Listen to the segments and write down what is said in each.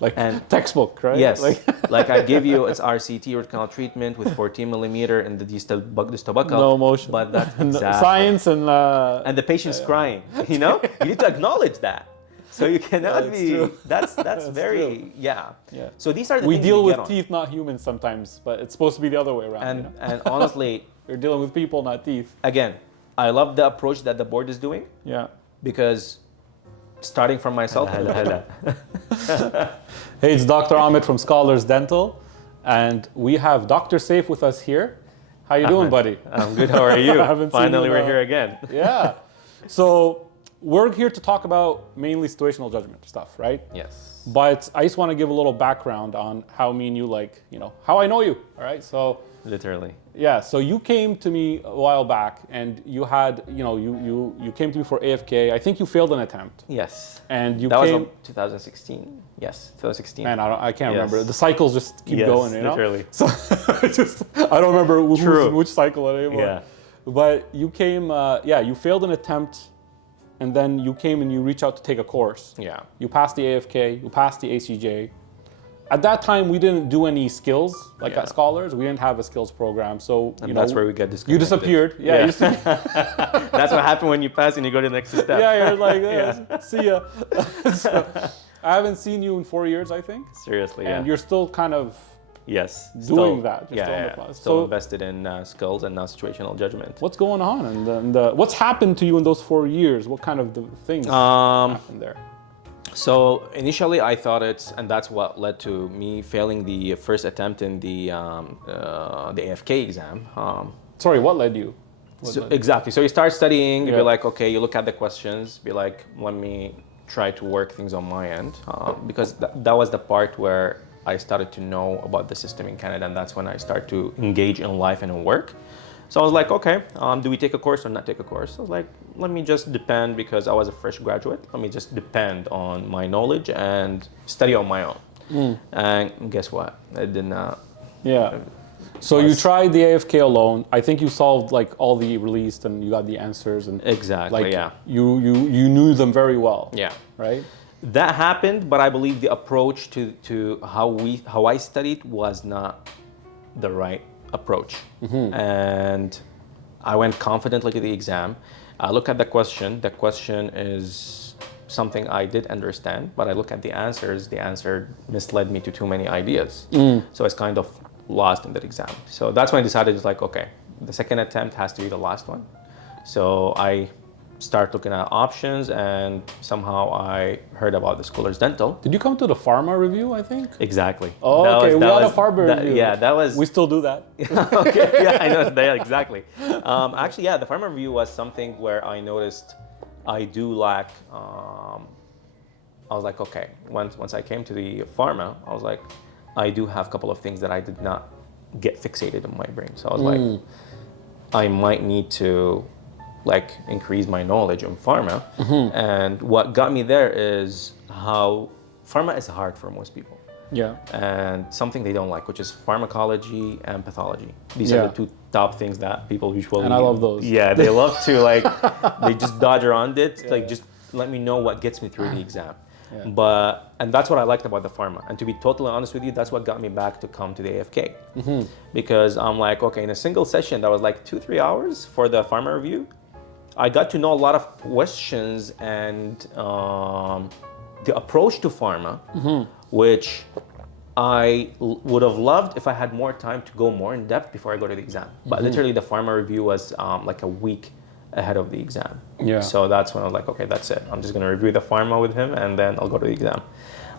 like And textbook, right? yes, Like, like I give you its RCT, root canal treatment with 14 millimeter in the distal buccal. no motion. But that's exactly. Science And the patient's crying, you know? You need to acknowledge that. So you cannot That's be, true. that's very, true. yeah. Yeah. So these are the We things deal we with get on. teeth, not humans sometimes, but it's supposed to be the other way around. And, you know? and honestly, You're dealing with people, not teeth. again, I love the approach that the board is doing Yeah. because starting from myself. Hey, it's Dr. Ahmad from ScholarsDental, and we have Dr. Saif with us here. How you doing, buddy? I'm good, how are you? I haven't seen Finally, you we're in a- here again. Yeah. So we're here to talk about mainly situational judgment stuff, right? Yes. But I just want to give a little background on how me and you, like, you know, how I know you, all right? So Literally. yeah, so you came to me a while back and you had, you know, you came to me for AFK. I think you failed an attempt. Yes. And you That came... was 2016. Yes, 2016. Man, I can't Yes. remember. The cycles just keep Yes, going, you know? literally. So I don't remember who's True. in which cycle anymore. Yeah. But you came, you failed an attempt, and then you came and you reached out to take a course. Yeah. You passed the AFK, you passed the ACJ. At that time, we didn't do any skills, like Yeah. at Scholars. We didn't have a skills program, so And you know, that's where we get disconnected. you disappeared. Yeah, Yeah. you disappeared. That's what happened when you pass and you go to the next step. Yeah, you're like, Yeah. see ya. So, I haven't seen you in 4 years, I think. Seriously, yeah. And you're still kind of yes. doing that. You're Yeah, still in the yeah. process. Still So- invested in skills and now situational judgment. What's going on, and what's happened to you in those 4 years? What kind of things happened there? So initially I thought it's, and that's what led to me failing the first attempt in the AFK exam. Sorry, what led you? Exactly. So you start studying, you Yeah. be like, okay, you look at the questions, be like, let me try to work things on my end. Because that was the part where I started to know about the system in Canada, and that's when I started to engage in life and in work. So I was like, okay, do we take a course or not take a course? I was like, let me just depend, because I was a fresh graduate, let me just depend on my knowledge and study on my own. And guess what? I did not. Yeah. So you tried the AFK alone. I think you solved like all the released and you got the answers, and Exactly, like yeah. you knew them very well. Yeah. Right? That happened, but I believe the approach to how I studied was not the right approach. And I went confidently to the exam. I look at the question. The question is something I did understand, but I look at the answers. The answer misled me to too many ideas. So it's kind of lost in that exam. So that's when I decided, it's like, okay, the second attempt has to be the last one. So I start looking at options, and somehow I heard about the ScholarsDental. Did you come to the pharma review, I think? Exactly. Oh, That okay. was- We that had a was- pharma that- review. Yeah, that was. We still do that. Okay, yeah, I know. Yeah, exactly. Actually, yeah, the pharma review was something where I noticed I do lack. I was like, okay, once I came to the pharma, I was like, I do have a couple of things that I did not get fixated in my brain. So I was like, I might need to like increase my knowledge in pharma. And what got me there is how pharma is hard for most people. Yeah. And something they don't like, which is pharmacology and pathology. These Yeah. are the two top things that people usually. And I love those. Yeah, they love to like, they just dodge around it. Like, just let me know what gets me through the exam. Yeah. And that's what I liked about the pharma. And to be totally honest with you, that's what got me back to come to the AFK. Because I'm like, okay, in a single session that was like 2-3 hours for the pharma review, I got to know a lot of questions and the approach to pharma, which I would have loved if I had more time to go more in depth before I go to the exam. But literally the pharma review was like a week ahead of the exam. Yeah. So that's when I was like, okay, that's it. I'm just going to review the pharma with him and then I'll go to the exam.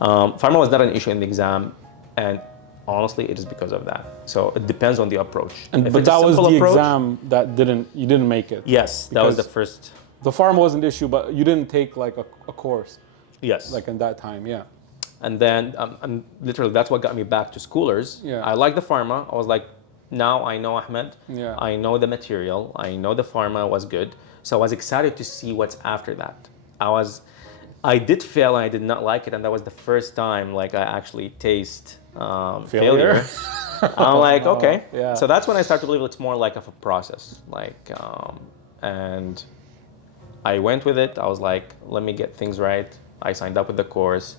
Pharma was not an issue in the exam, and honestly, it is because of that. So it depends on the approach. If But it's a that was the simple approach- exam that you didn't make it. Yes, that was the Because first. The pharma wasn't the issue, but you didn't take like a course Yes. like in that time. Yeah. And then literally that's what got me back to Scholars. Yeah. I like the pharma. I was like, now I know Ahmed. Yeah. I know the material. I know the pharma was good. So I was excited to see what's after that. I did fail and I did not like it, and that was the first time like I actually taste failure. I'm like, okay. Yeah. So that's when I started to believe it's more like of a process. Like, and I went with it. I was like, let me get things right. I signed up with the course,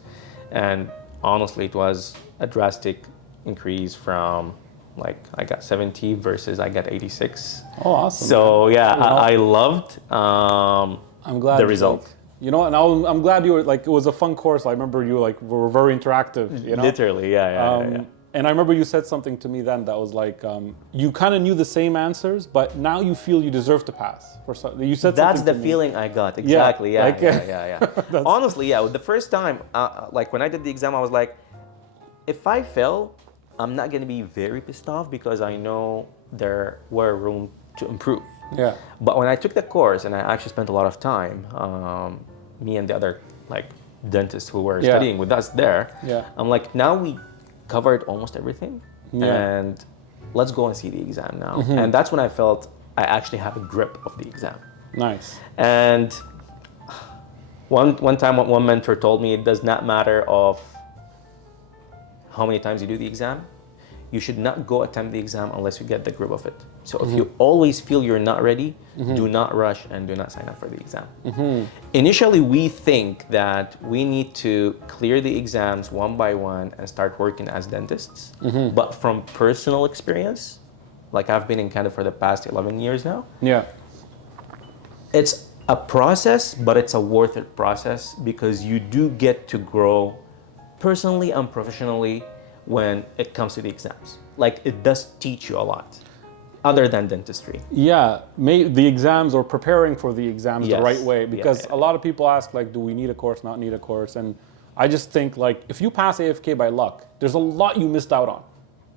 and honestly, it was a drastic increase from like I got 70 versus I got 86. Oh, awesome. So yeah, You know, I loved I'm glad the result. like, you know, and I'm glad you were like, it was a fun course. I remember you like were very interactive, you know? Literally, yeah. And I remember you said something to me then that was like, you kind of knew the same answers, but now you feel you deserve to pass. You said That's something the to me. feeling I got, exactly, yeah, like- yeah. Honestly, yeah, the first time, like when I did the exam, I was like, if I fail, I'm not gonna be very pissed off because I know there were room to improve. Yeah. But when I took the course and I actually spent a lot of time, me and the other like dentists who were studying with us there, I'm like, now we covered almost everything, and let's go and see the exam now. And that's when I felt I actually have a grip of the exam. Nice. And one time, one mentor told me it does not matter of how many times you do the exam. You should not go attempt the exam unless you get the grip of it. So if you always feel you're not ready, do not rush and do not sign up for the exam. Initially, we think that we need to clear the exams one by one and start working as dentists. But from personal experience, like I've been in Canada for the past 11 years now, it's a process, but it's a worth it process because you do get to grow personally and professionally when it comes to the exams. Like it does teach you a lot other than dentistry. Yeah, the exams or preparing for the exams the right way, because a lot of people ask like, do we need a course, not need a course? And I just think like, if you pass AFK by luck, there's a lot you missed out on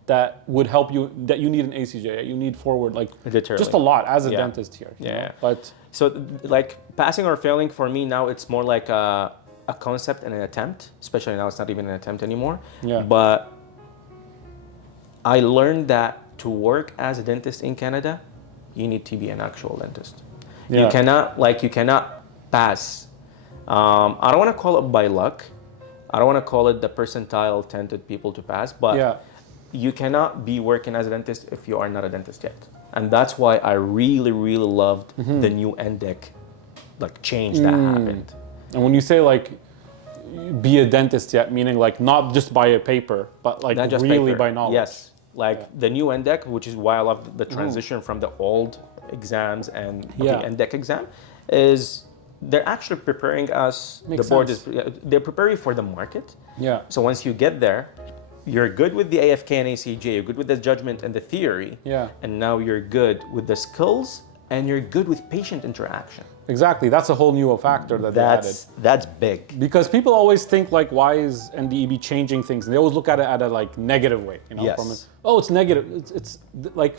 that would help you, that you need an ACJ, you need forward, like literally. Just a lot as a dentist here. You know? But so like passing or failing for me now, it's more like a concept and an attempt, especially now it's not even an attempt anymore. But I learned that to work as a dentist in Canada, you need to be an actual dentist. You cannot pass. I don't want to call it by luck. I don't want to call it the percentile tented people to pass, but you cannot be working as a dentist if you are not a dentist yet. And that's why I really, really loved the new NDECC like change that happened. And when you say like, be a dentist yet, meaning like not just by a paper, but like not just really paper. by knowledge. Yes, like the new NDECC, which is why I love the transition from the old exams and the NDECC exam, is they're actually preparing us. Makes the board sense. is they're preparing you for the market. Yeah. So once you get there, you're good with the AFK and ACJ, you're good with the judgment and the theory. Yeah. And now you're good with the skills and you're good with patient interaction. Exactly. That's a whole new factor that they added. That's big. Because people always think like, why is NDEB changing things? And they always look at it at a like negative way, you know? Yes. Oh, it's negative. It's like,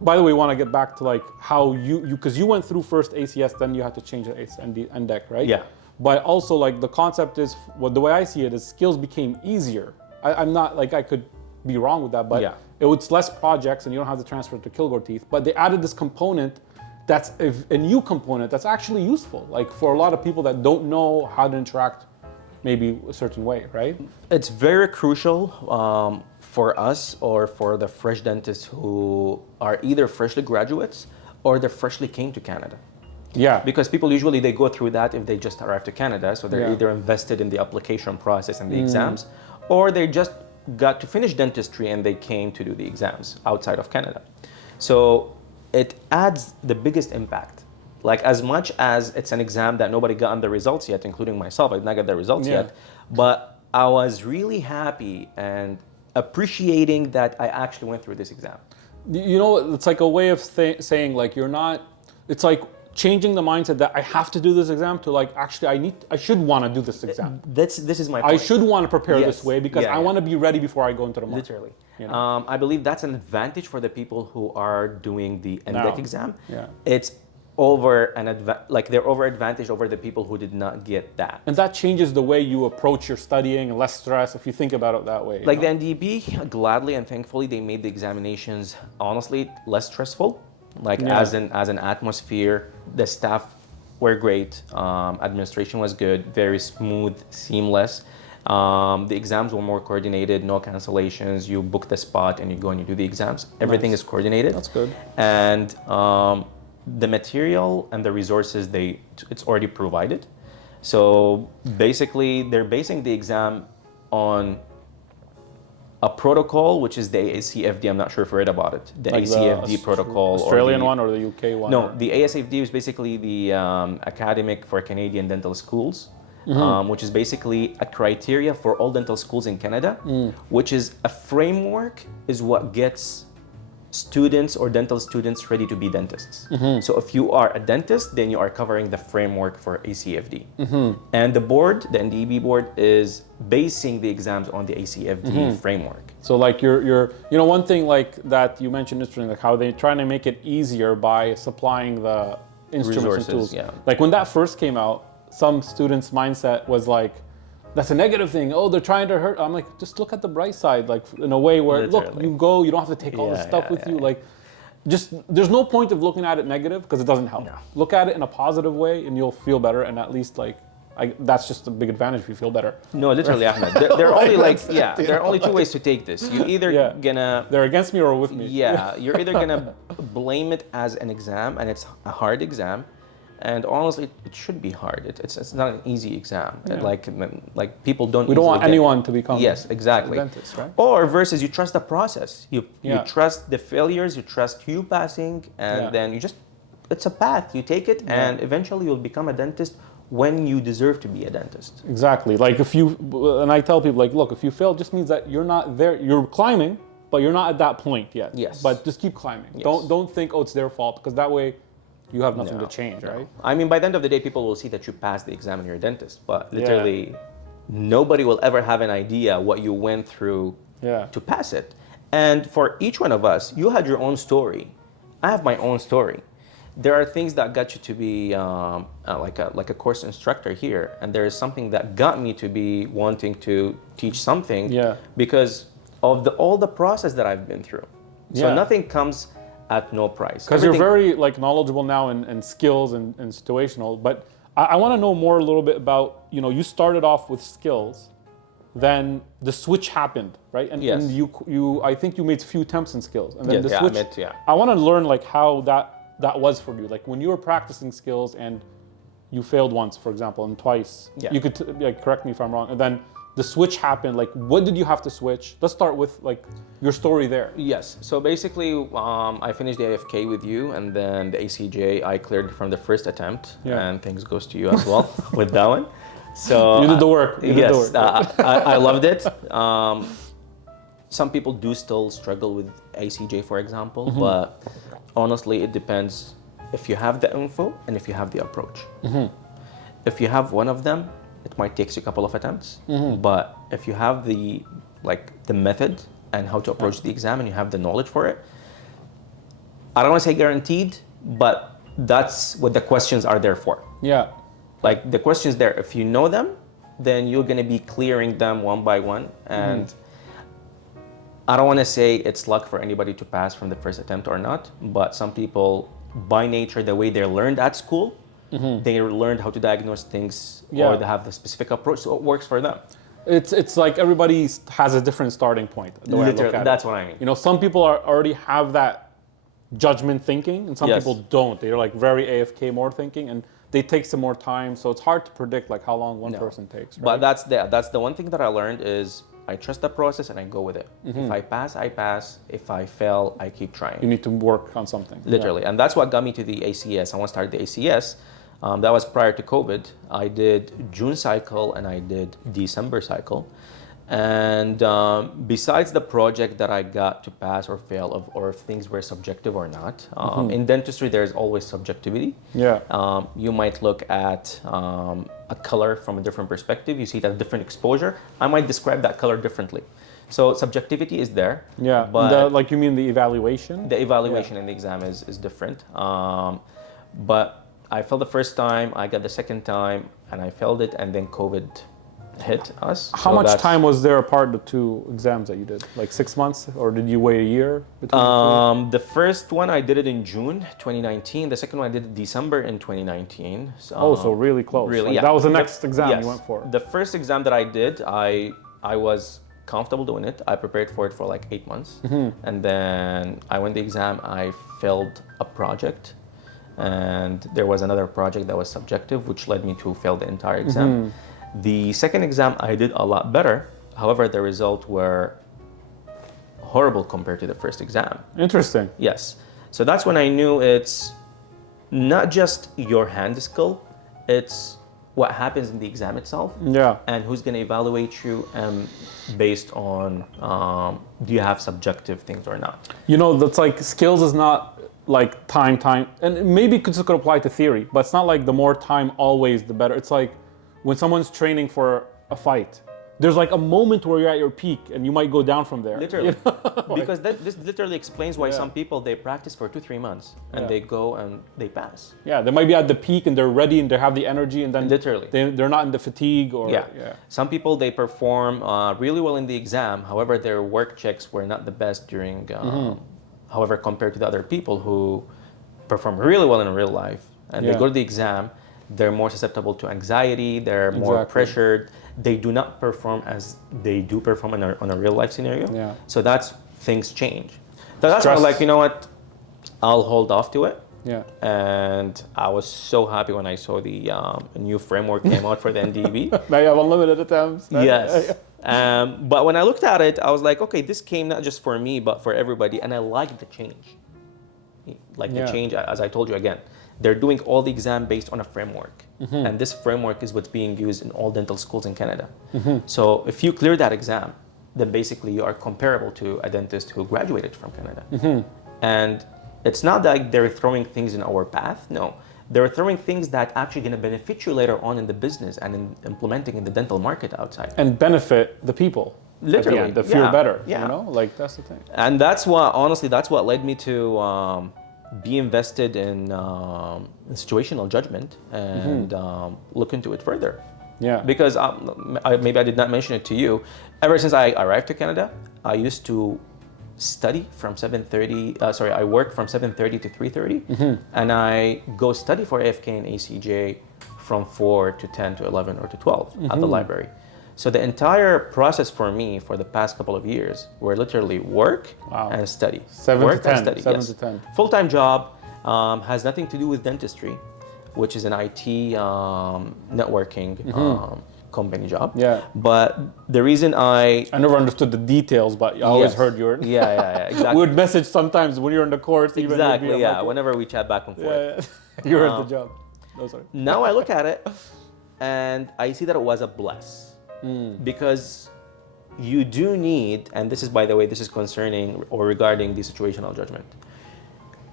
by the way, we want to get back to like how because you went through first ACS, then you had to change the NDECC, right? Yeah. But also like the concept is, the way I see it is skills became easier. I'm not like, I could be wrong with that, but it's less projects and you don't have to transfer to Kilgore teeth. But they added this component that's a new component that's actually useful, like for a lot of people that don't know how to interact maybe a certain way, right? It's very crucial for us or for the fresh dentists who are either freshly graduates or they freshly came to Canada. Yeah. Because people usually, they go through that if they just arrived to Canada. So they're either invested in the application process and the exams, or they just got to finish dentistry and they came to do the exams outside of Canada. So it adds the biggest impact. Like as much as it's an exam that nobody got on the results yet, including myself, I did not get the results yet, but I was really happy and appreciating that I actually went through this exam. You know, it's like a way of saying like, you're not, it's like changing the mindset that I have to do this exam to like, actually I should want to do this exam. This is my point. I should want to prepare this way because I want to be ready before I go into the market. Literally. You know? I believe that's an advantage for the people who are doing the NDECC exam. Yeah. It's they're over advantaged over the people who did not get that. And that changes the way you approach your studying and less stress if you think about it that way. Like the NDEB, gladly and thankfully, they made the examinations honestly less stressful. Like as an atmosphere, the staff were great. Administration was good, very smooth, seamless. The exams were more coordinated, no cancellations. You book the spot and you go and you do the exams. Everything is coordinated. That's good. And the material and the resources, it's already provided. So basically, they're basing the exam on a protocol, which is the ACFD. I'm not sure if you read about it. The Like ACFD the protocol. Australian one or the UK one? No, the ASFD is basically the academic for Canadian dental schools, which is basically a criteria for all dental schools in Canada, which is a framework, is what gets students or dental students ready to be dentists. So if you are a dentist, then you are covering the framework for ACFD. And the board, the NDEB board, is basing the exams on the ACFD framework. So like you're one thing like that you mentioned interesting, like how they're trying to make it easier by supplying the instruments Resources, and tools. yeah. Like when that first came out, some students' mindset was like, that's a negative thing. Oh, they're trying to hurt. I'm like, just look at the bright side, like in a way where, look, you go, you don't have to take all this stuff with you. Like, just, there's no point of looking at it negative because it doesn't help. No. Look at it in a positive way and you'll feel better. And at least like, that's just a big advantage if you feel better. No, literally, Ahmed. There are only there are only two ways to take this. You either gonna... They're against me or with me. Yeah, you're either gonna blame it as an exam and it's a hard exam. And honestly, it should be hard. It's not an easy exam. Yeah. Like people don't. We don't want anyone to become. Yes, exactly. A dentist, right? Or versus you trust the process. You trust the failures. You trust you passing, and then you just, it's a path. You take it, and eventually you'll become a dentist when you deserve to be a dentist. Exactly. Like if you, and I tell people like, look, if you fail, it just means that you're not there. You're climbing, but you're not at that point yet. Yes. But just keep climbing. Yes. Don't think, oh, it's their fault, because that way you have nothing to change, right? I mean, by the end of the day, people will see that you passed the exam and you're a dentist, but literally nobody will ever have an idea what you went through to pass it. And for each one of us, you had your own story. I have my own story. There are things that got you to be like a course instructor here, and there is something that got me to be wanting to teach something because of all the process that I've been through. So nothing comes at no price. Because you're very like knowledgeable now in skills and situational, but I want to know more a little bit about, you started off with skills, then the switch happened, right? And you I think you made a few attempts in skills, and then the switch. I want to learn like how that was for you, like when you were practicing skills and you failed once, for example, and twice. You could correct me if I'm wrong, and then the switch happened. Like, what did you have to switch? Let's start with like your story there. Yes. So basically, I finished the AFK with you, and then the ACJ I cleared from the first attempt, and thanks goes to you as well with that one. So you did the work. You did the work. I loved it. Some people do still struggle with ACJ, for example, but honestly, it depends if you have the info and if you have the approach. If you have one of them, it might take you a couple of attempts, but if you have the method and how to approach the exam and you have the knowledge for it, I don't want to say guaranteed, but that's what the questions are there for. Like the questions there, if you know them, then you're going to be clearing them one by one. And I don't want to say it's luck for anybody to pass from the first attempt or not, but some people, by nature, the way they learned at school, they learned how to diagnose things or they have the specific approach, so it works for them. It's like everybody has a different starting point. The way I look at that's what I mean. Some people already have that judgment thinking, and some people don't. They're like very AFK more thinking, and they take some more time. So it's hard to predict like how long one person takes. Right? But that's the one thing that I learned is I trust the process and I go with it. If I pass, I pass. If I fail, I keep trying. You need to work on something. Literally, and that's what got me to the ACS. I want to start the ACS. That was prior to COVID. I did June cycle and I did December cycle. And besides the project that I got to pass or fail or if things were subjective or not, in dentistry there's always subjectivity. You might look at a color from a different perspective. You see it at a different exposure. I might describe that color differently. So subjectivity is there. But like you mean the evaluation? The evaluation in the exam is different. But I failed the first time, I got the second time, and I failed it, and then COVID hit us. How much time was there apart the two exams that you did? Like 6 months, or did you wait a year between the first one I did it in June 2019. The second one I did it December in 2019. So really close. Really, that was the next exam you went for. The first exam that I did, I was comfortable doing it. I prepared for it for like 8 months, and then I went the exam. I failed a project. And there was another project that was subjective, which led me to fail the entire exam. The second exam I did a lot better, However, the results were horrible compared to the first exam. Interesting. Yes. So that's when I knew it's not just your hand skill, it's what happens in the exam itself. Yeah. And who's going to evaluate you based on do you have subjective things or not. You know, that's like skills is not like time, and maybe it could apply to theory, but it's not like the more time always the better. It's like when someone's training for a fight, there's like a moment where you're at your peak and you might go down from there. Literally. You know? Because this literally explains why some people, they practice for 2-3 months and they go and they pass. Yeah, they might be at the peak and they're ready and they have the energy, and then literally they're not in the fatigue or Some people, they perform really well in the exam. However, their work checks were not the best during, however, compared to the other people who perform really well in real life and they go to the exam, they're more susceptible to anxiety, they're more pressured. They do not perform as they do perform on a real life scenario. Yeah. So that's things change. So that's why I'm like, you know what, I'll hold off to it. Yeah. And I was so happy when I saw the new framework came out for the NDEB. Now you have unlimited attempts. Right? Yes. But when I looked at it, I was like, okay, this came not just for me, but for everybody. And I liked the change. Like the change, as I told you again, they're doing all the exam based on a framework. And this framework is what's being used in all dental schools in Canada. So if you clear that exam, then basically you are comparable to a dentist who graduated from Canada. And it's not that they're throwing things in our path. No, they're throwing things that actually going to benefit you later on in the business and in implementing in the dental market outside. And benefit the people. Literally. The feel better, you know? Like, that's the thing. And that's what, honestly, that's what led me to be invested in situational judgment and look into it further. Yeah. Because maybe I did not mention it to you. Ever since I arrived to Canada, I used to study from 7:30. I worked from 7:30 to 3:30, and I go study for AFK and ACJ from 4 to 10 to 11 or to 12 at the library. So the entire process for me for the past couple of years were literally work and study. 7 work to 10. and study. 7 yes. to 10. Full-time job has nothing to do with dentistry, which is an IT networking company job. Yeah. But the reason I never understood the details, but I always heard your. Yeah, exactly. We would message sometimes when you're in the course. Exactly. Even Yeah. Whenever we chat back and forth. You heard the job. Oh, sorry. Now I look at it, and I see that it was a bless. Because you do need, and this is, by the way, this is concerning or regarding the situational judgment.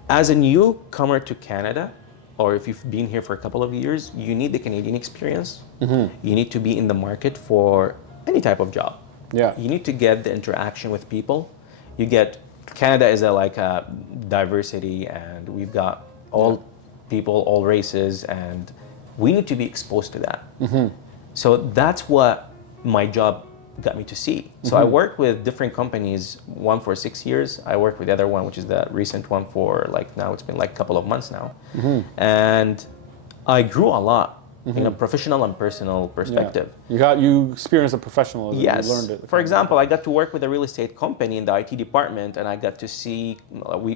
As a newcomer to Canada, or if you've been here for a couple of years, you need the Canadian experience. You need to be in the market for any type of job. Yeah. You need to get the interaction with people. Canada is like a diversity, and we've got all people, all races, and we need to be exposed to that. So that's what my job got me to see. So I worked with different companies, one for 6 years. I worked with the other one, which is the recent one for now it's been like a couple of months now. And I grew a lot in a professional and personal perspective. You experienced a professionalism. Yes. You learned it. For example, I got to work with a real estate company in the IT department, and I got to see,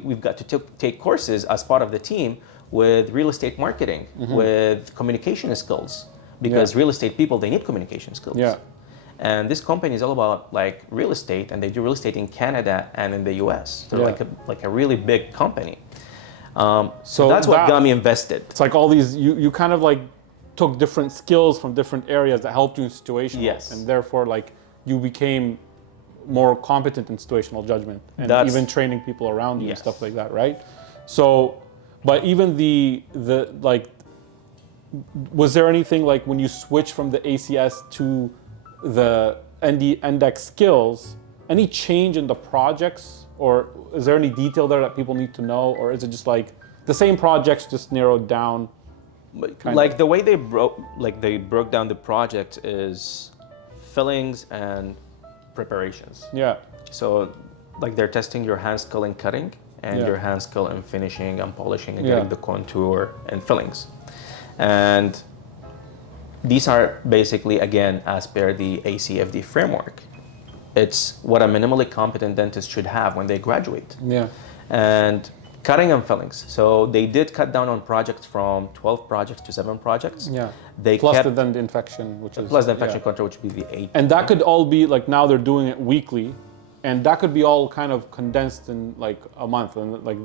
we've got to take courses as part of the team with real estate marketing, with communication skills, because real estate people, they need communication skills. Yeah. And this company is all about like real estate, and they do real estate in Canada and in the US. They're like a really big company. So that's what got me invested. It's like all these, you kind of like took different skills from different areas that helped you in situational. Yes. And therefore like you became more competent in situational judgment and even training people around you and stuff like that, right? So, but even the like, was there anything like when you switch from the ACS to the NDECC skills, any change in the projects, or is there any detail there that people need to know, or is it just like the same projects just narrowed down? Like the way they broke down the project is fillings and preparations. Yeah. So like they're testing your hand skill in cutting and your hand skill in finishing and polishing and getting the contour and fillings. And these are basically, again, as per the ACFD framework. It's what a minimally competent dentist should have when they graduate. Yeah. And Cutting and fillings. So they did cut down on projects from 12 projects to 7 projects. Yeah. They plus kept, the infection, which is plus the infection control, which would be the 8. And that could all be like, now they're doing it weekly, and that could be all kind of condensed in like a month. And like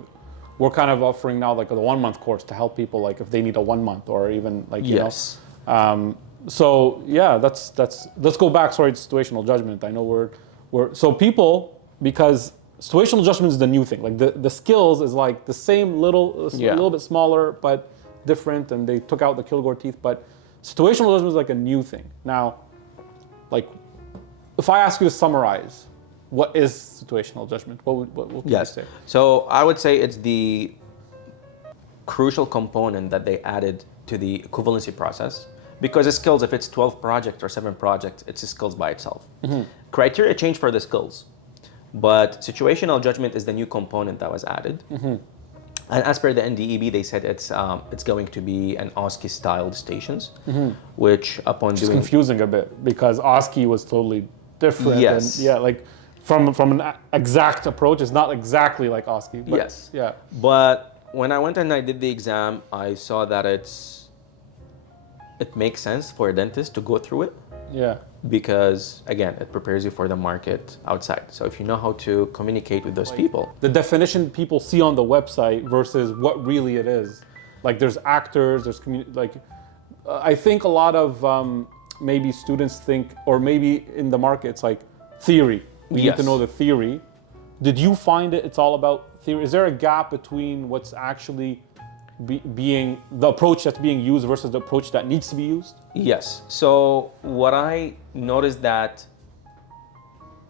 we're kind of offering now like a 1-month course to help people, like if they need a 1 month or even like you know. So yeah, that's let's go back. Sorry, to situational judgment. I know we're so people, because situational judgment is the new thing. Like the skills is like the same little a little bit smaller but different, and they took out the Kilgore teeth. But situational judgment is like a new thing now. Like if I ask you to summarize, what is situational judgment? What would you say? So I would say it's the crucial component that they added to the equivalency process, because the skills, if it's 12 projects or 7 projects, it's a skills by itself. Criteria change for the skills, but situational judgment is the new component that was added. And as per the NDEB, they said it's going to be an OSCE styled stations, which upon doing... It's confusing a bit, because OSCE was totally different. Yes. And, yeah, like from an exact approach, it's not exactly like OSCE. But, yes. Yeah. But when I went and I did the exam, I saw that it makes sense for a dentist to go through it. Yeah. Because again, it prepares you for the market outside. So if you know how to communicate with those people. The definition people see on the website versus what really it is. Like there's actors, there's I think a lot of maybe students think, or maybe in the market, it's like theory. We need to know the theory. Did you find it's all about theory? Is there a gap between what's actually being the approach that's being used versus the approach that needs to be used? Yes. So what I noticed that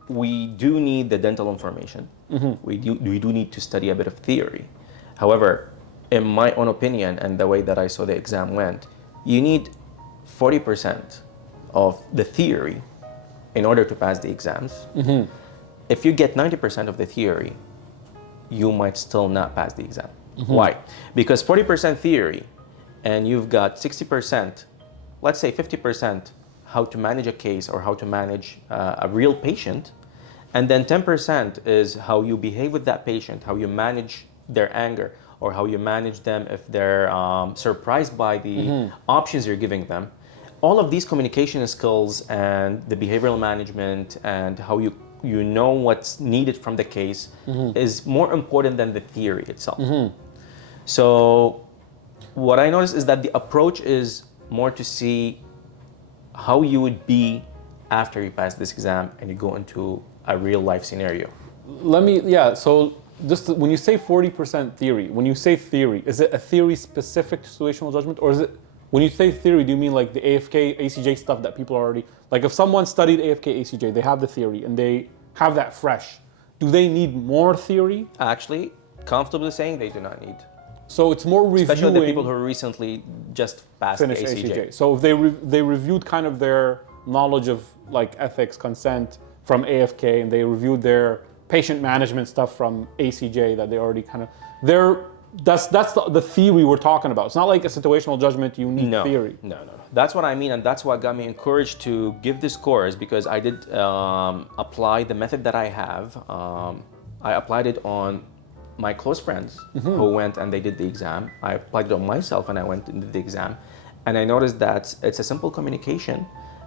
we do need the dental information. We do need to study a bit of theory. However, in my own opinion and the way that I saw the exam went, you need 40% of the theory in order to pass the exams. If you get 90% of the theory, you might still not pass the exam. Why? Because 40% theory and you've got 60%, let's say 50%, how to manage a case or how to manage a real patient, and then 10% is how you behave with that patient, how you manage their anger, or how you manage them if they're surprised by the options you're giving them. All of these communication skills and the behavioral management and how you know what's needed from the case is more important than the theory itself. So what I noticed is that the approach is more to see how you would be after you pass this exam and you go into a real life scenario. So just when you say 40% theory, when you say theory, is it a theory specific to situational judgment, or is it, when you say theory, do you mean like the AFK, ACJ stuff that people are already, like if someone studied AFK, ACJ, they have the theory and they have that fresh, do they need more theory? Actually, comfortably saying they do not need. So it's more reviewing. Especially the people who recently just passed the ACJ. So if they reviewed kind of their knowledge of like ethics, consent from AFK, and they reviewed their patient management stuff from ACJ that they already kind of, that's the theory we're talking about. It's not like a situational judgment, you need theory. No. That's what I mean, and that's what got me encouraged to give this course, because I did apply the method that I have. I applied it on my close friends who went and they did the exam. I applied it on myself and I went and did the exam. And I noticed that it's a simple communication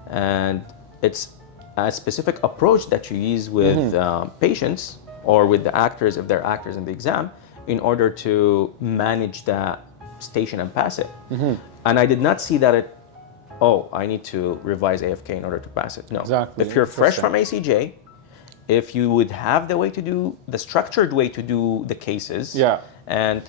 and it's a specific approach that you use with patients or with the actors, if they're actors in the exam, in order to manage that station and pass it. And I did not see that I need to revise AFK in order to pass it. No. Exactly. If you're fresh from ACJ, if you would have the structured way to do the cases, and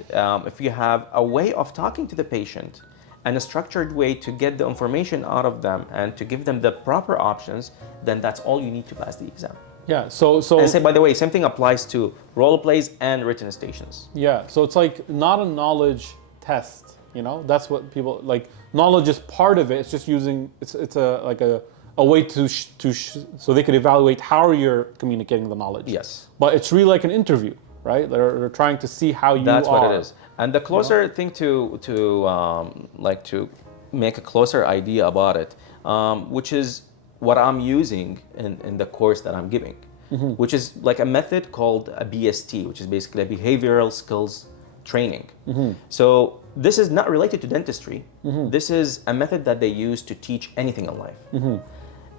if you have a way of talking to the patient and a structured way to get the information out of them and to give them the proper options, then that's all you need to pass the exam. Yeah, so and say, by the way, same thing applies to role plays and written stations. Yeah, so it's like not a knowledge test, you know? That's what people, like, knowledge is part of it. It's just using, it's a way so they could evaluate how you're communicating the knowledge. Yes. But it's really like an interview, right? They're trying to see how you are. That's what it is. And the closer thing to make a closer idea about it, which is what I'm using in the course that I'm giving, which is like a method called a BST, which is basically a behavioral skills training. So this is not related to dentistry. This is a method that they use to teach anything in life.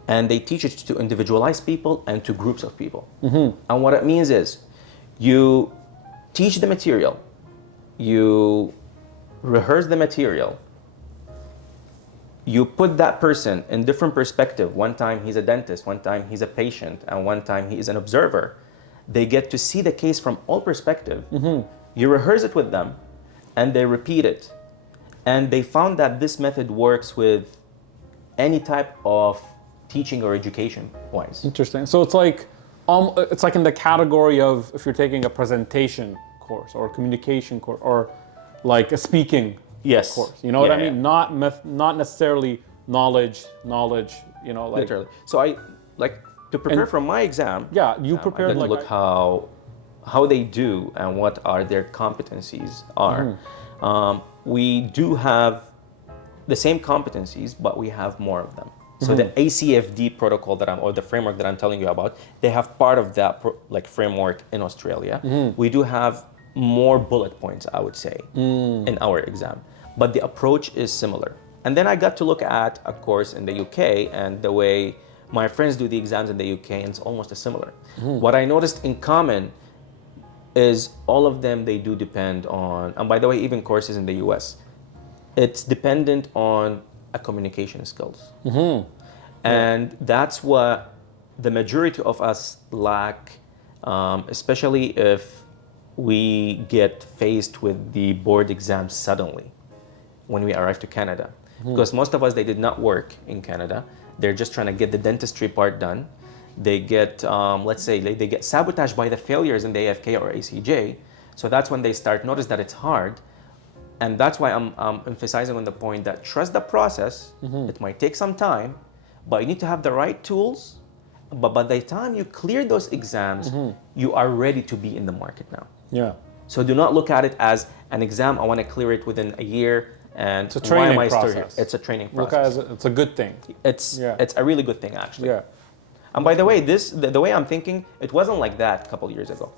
And they teach it to individualized people and to groups of people. And what it means is you teach the material, you rehearse the material, you put that person in different perspective. One time he's a dentist, one time he's a patient, and one time he is an observer. They get to see the case from all perspectives. You rehearse it with them, and they repeat it. And they found that this method works with any type of teaching or education wise. Interesting. So it's like in the category of if you're taking a presentation course or a communication course or like a speaking course. You know what I mean? Not necessarily knowledge, you know, like literally. So I like to prepare for my exam. Yeah, you prepared I like look how they do and what are their competencies are. We do have the same competencies, but we have more of them. So the ACFD protocol or the framework that I'm telling you about, they have part of that framework in Australia. We do have more bullet points, I would say, in our exam, but the approach is similar. And then I got to look at a course in the UK and the way my friends do the exams in the UK, and it's almost similar. What I noticed in common is all of them, they do depend on, and by the way, even courses in the US, it's dependent on a communication skills. And that's what the majority of us lack, especially if we get faced with the board exams suddenly when we arrive to Canada. Because most of us, they did not work in Canada. They're just trying to get the dentistry part done. They get, let's say, they get sabotaged by the failures in the AFK or ACJ. So that's when they start notice that it's hard. And that's why I'm emphasizing on the point that trust the process. It might take some time, but you need to have the right tools. But by the time you clear those exams, you are ready to be in the market now. Yeah. So do not look at it as an exam. I want to clear it within a year. And it's a training process. Here? It's a training process. Look at it as it's a good thing. It's a really good thing, actually. Yeah. And by the way, the way I'm thinking, it wasn't like that a couple years ago.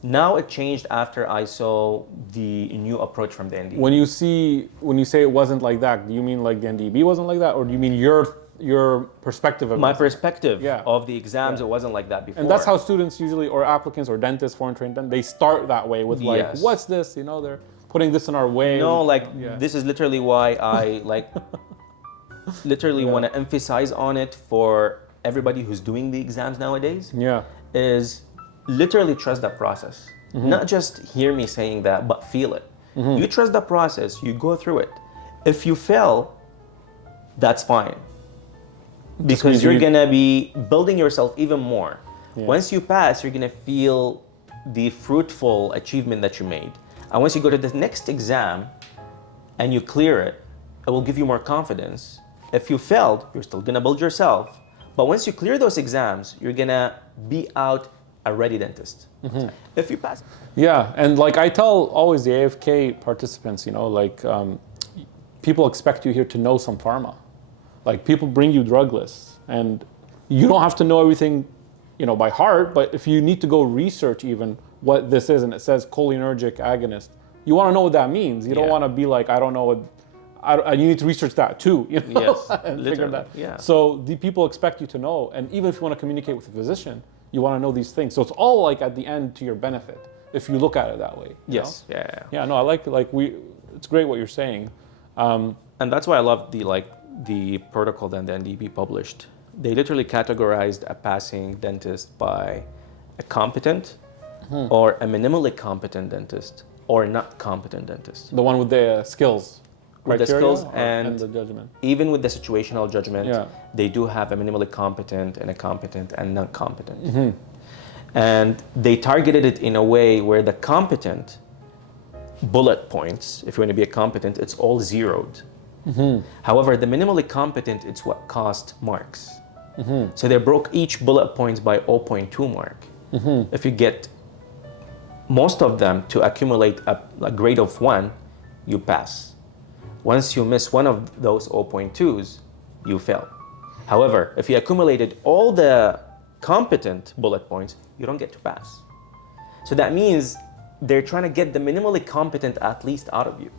Now it changed after I saw the new approach from the NDEB. When you say it wasn't like that, do you mean like the NDEB wasn't like that, or do you mean your perspective of my perspective of the exams? It wasn't like that before. And that's how students usually, or applicants, or dentists, foreign trained dentists, they start that way with like, what's this? You know, they're putting this in our way. No, this is literally why I literally want to emphasize on it for everybody who's doing the exams nowadays. Is literally trust that process. Not just hear me saying that, but feel it. You trust the process, you go through it. If you fail, that's fine. Because you're gonna be building yourself even more. Once you pass, you're gonna feel the fruitful achievement that you made. And once you go to the next exam and you clear it, it will give you more confidence. If you failed, you're still gonna build yourself. But once you clear those exams, you're gonna be out a ready dentist. If you pass. Yeah, and like I tell always the AFK participants, you know, like people expect you here to know some pharma. Like people bring you drug lists and you don't have to know everything, you know, by heart, but if you need to go research even what this is and it says cholinergic agonist, you want to know what that means. You don't want to be like, I don't know what, you need to research that too, you know, and figure that. So the people expect you to know, and even if you want to communicate with a physician, you want to know these things. So it's all like at the end to your benefit if you look at it that way. Yes. Know? Yeah. No, I like it's great what you're saying. And that's why I love the protocol that the NDEB published. They literally categorized a passing dentist by a competent or a minimally competent dentist or not competent dentist. The one with the skills. With the skills and the judgment. Even with the situational judgment, they do have a minimally competent and a competent and non-competent. And they targeted it in a way where the competent bullet points, if you want to be a competent, it's all zeroed. However, the minimally competent, it's what cost marks. So they broke each bullet points by 0.2 mark. If you get most of them to accumulate a grade of 1, you pass. Once you miss one of those 0.2s, you fail. However, if you accumulated all the competent bullet points, you don't get to pass. So that means they're trying to get the minimally competent at least out of you.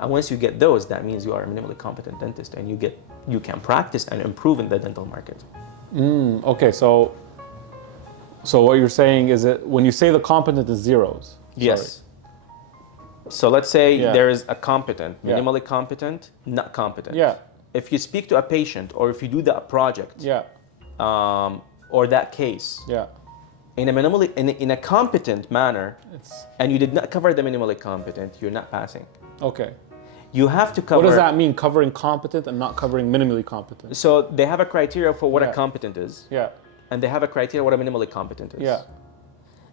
And once you get those, that means you are a minimally competent dentist, and you can practice and improve in the dental market. Okay, so what you're saying is that when you say the competent is zeros. Yes. Sorry. So let's say there is a competent, minimally Yeah. competent, not competent. Yeah. If you speak to a patient, or if you do that project, or that case, Yeah. in a competent manner, It's and you did not cover the minimally competent, you're not passing. okay. You have to cover. What does that mean? Covering competent and not covering minimally competent? So they have a criteria for what a Yeah. competent is, Yeah. and they have a criteria what a minimally competent is. Yeah.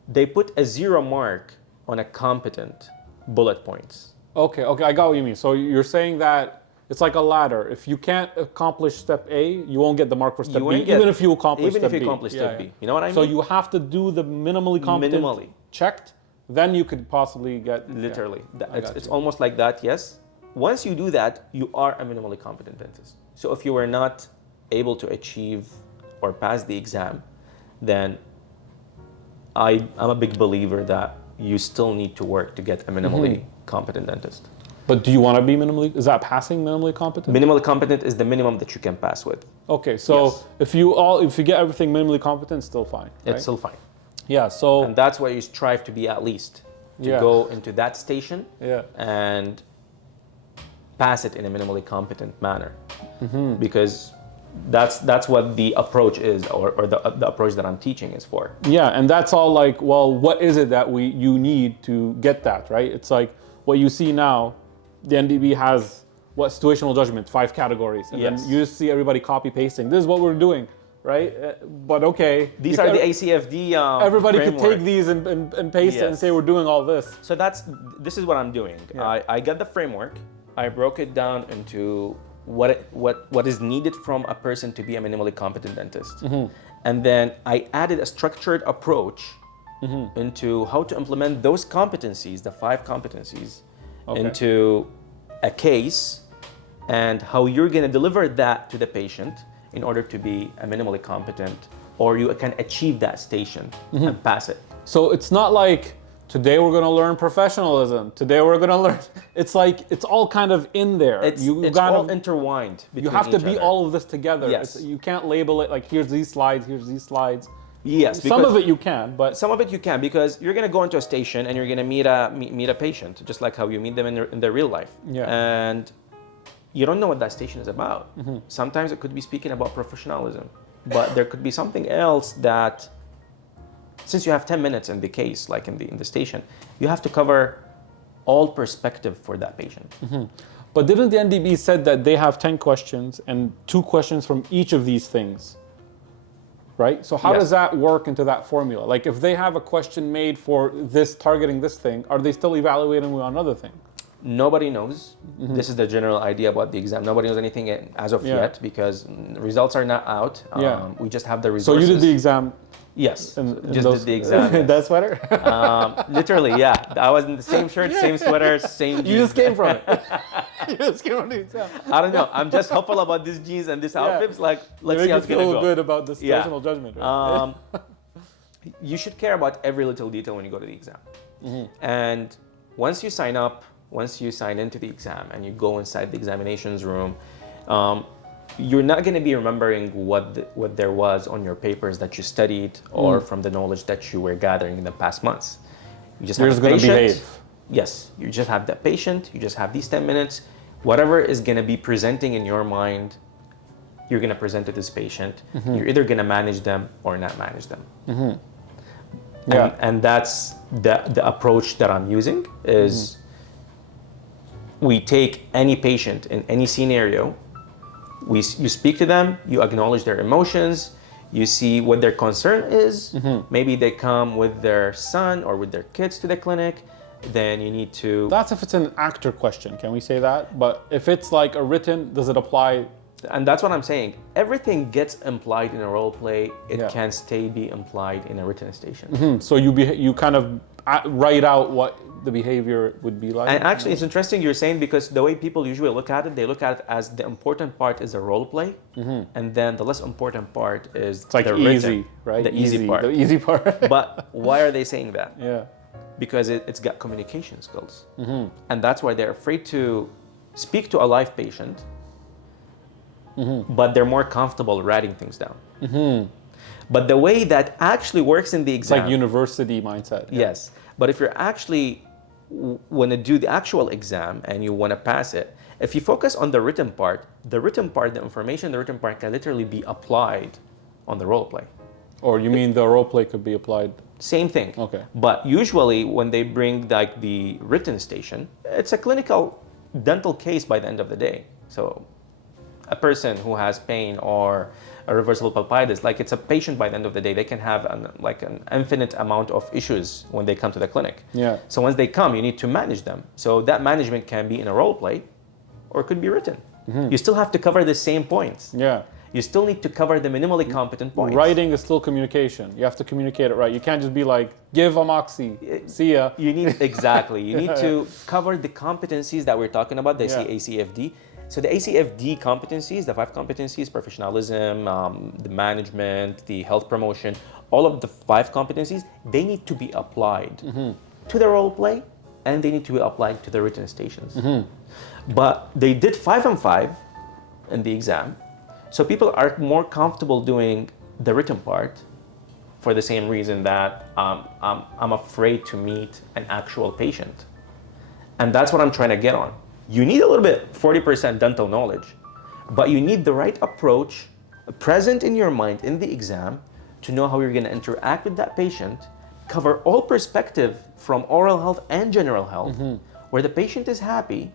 They put a 0 mark on a competent bullet points. Okay. I got what you mean. So you're saying that it's like a ladder. If you can't accomplish step A, you won't get the mark for step B, even if you accomplish step B. Even if you accomplish step B. You know what I mean? So you have to do the minimally competent checked, then you could possibly get... Literally. Yeah. It's almost like that, yes. Once you do that, you are a minimally competent dentist. So if you were not able to achieve or pass the exam, then I'm a big believer that you still need to work to get a minimally competent dentist. But do you want to be minimally... Is that passing minimally competent? Minimally competent is the minimum that you can pass with. Okay, so Yes. if you get everything minimally competent, it's still fine, right? It's still fine. Yeah, so... And that's why you strive to be at least, to go into that station and pass it in a minimally competent manner. Because that's what the approach is, or the approach that I'm teaching is for. Yeah, and that's all like, well, what is it that you need to get that, right? It's like what you see now, the NDEB has situational judgment, 5 categories, and then you just see everybody copy pasting. This is what we're doing, right? But okay, these are the ACFD. Everybody framework. could take these and paste it and say we're doing all this. So this is what I'm doing. I got the framework. I broke it down into what is needed from a person to be a minimally competent dentist, and then I added a structured approach into how to implement those competencies, the 5 competencies, into a case, and how you're going to deliver that to the patient in order to be a minimally competent, or you can achieve that station and pass it. So it's not like today we're going to learn professionalism. Today we're going to learn. It's like it's all kind of in there. It's all intertwined. You have to be all of this together. Yes. You can't label it like here's these slides, here's these slides. Yes, some of it you can, but some of it you can, because you're going to go into a station and you're going to meet a patient, just like how you meet them in their real life. Yeah. And you don't know what that station is about. Sometimes it could be speaking about professionalism, but there could be something else that, since you have 10 minutes in the case, like in the station, you have to cover all perspective for that patient. But didn't the NDEB said that they have 10 questions and 2 questions from each of these things? Right? So how does that work into that formula? Like if they have a question made for this, targeting this thing, are they still evaluating on another thing? Nobody knows. This is the general idea about the exam. Nobody knows anything as of yet, because results are not out. We just have the resources. So you did the exam? Yes, just did the exam. Yes. That sweater? Literally, yeah. I was in the same shirt, same sweater, same jeans. You just came from it. You just came from the exam. I don't know. I'm just hopeful about these jeans and this outfits. Like, let's see how it's gonna go. You feel good about the situational judgment. Right? You should care about every little detail when you go to the exam. And once you sign up, once you sign into the exam and you go inside the examinations room, you're not going to be remembering what there was on your papers that you studied or from the knowledge that you were gathering in the past months. You just have going to behave. Yes, you just have that patient. You just have these 10 minutes. Whatever is going to be presenting in your mind, you're going to present to this patient. You're either going to manage them or not manage them. And that's the approach that I'm using is we take any patient in any scenario. You speak to them, you acknowledge their emotions, you see what their concern is. Maybe they come with their son or with their kids to the clinic, then you need to... That's if it's an actor question, can we say that? But if it's like a written, does it apply? And that's what I'm saying. Everything gets implied in a role play, it can be implied in a written station. So you kind of write out what the behavior would be like. And actually, it's interesting you're saying, because the way people usually look at it, they look at it as the important part is a role play, and then the less important part is it's like the easy, written, right? The easy part. The easy part. But why are they saying that? because it's got communication skills. And that's why they're afraid to speak to a live patient, but they're more comfortable writing things down. But the way that actually works in the exam... It's like university mindset. Yeah. Yes. But if you're actually want to do the actual exam and you want to pass it, if you focus on the written part, the information in the written part can literally be applied on the role play. Or you mean the role play could be applied? Same thing. Okay. But usually when they bring like the written station, it's a clinical dental case by the end of the day. So a person who has pain or a reversible pulpitis, like it's a patient by the end of the day. They can have an infinite amount of issues when they come to the clinic. Yeah. So once they come, you need to manage them. So that management can be in a role play or it could be written. You still have to cover the same points. Yeah. You still need to cover the minimally competent points. Writing is still communication. You have to communicate it right. You can't just be like, give a moxie, see ya. You need, exactly. You need to cover the competencies that we're talking about, the ACFD. So the ACFD competencies, the 5 competencies, professionalism, the management, the health promotion, all of the 5 competencies, they need to be applied to the role play and they need to be applied to the written stations. But they did 5 and 5 in the exam. So people are more comfortable doing the written part for the same reason that I'm afraid to meet an actual patient. And that's what I'm trying to get on. You need a little bit, 40% dental knowledge, but you need the right approach present in your mind in the exam to know how you're going to interact with that patient, cover all perspective from oral health and general health, where the patient is happy.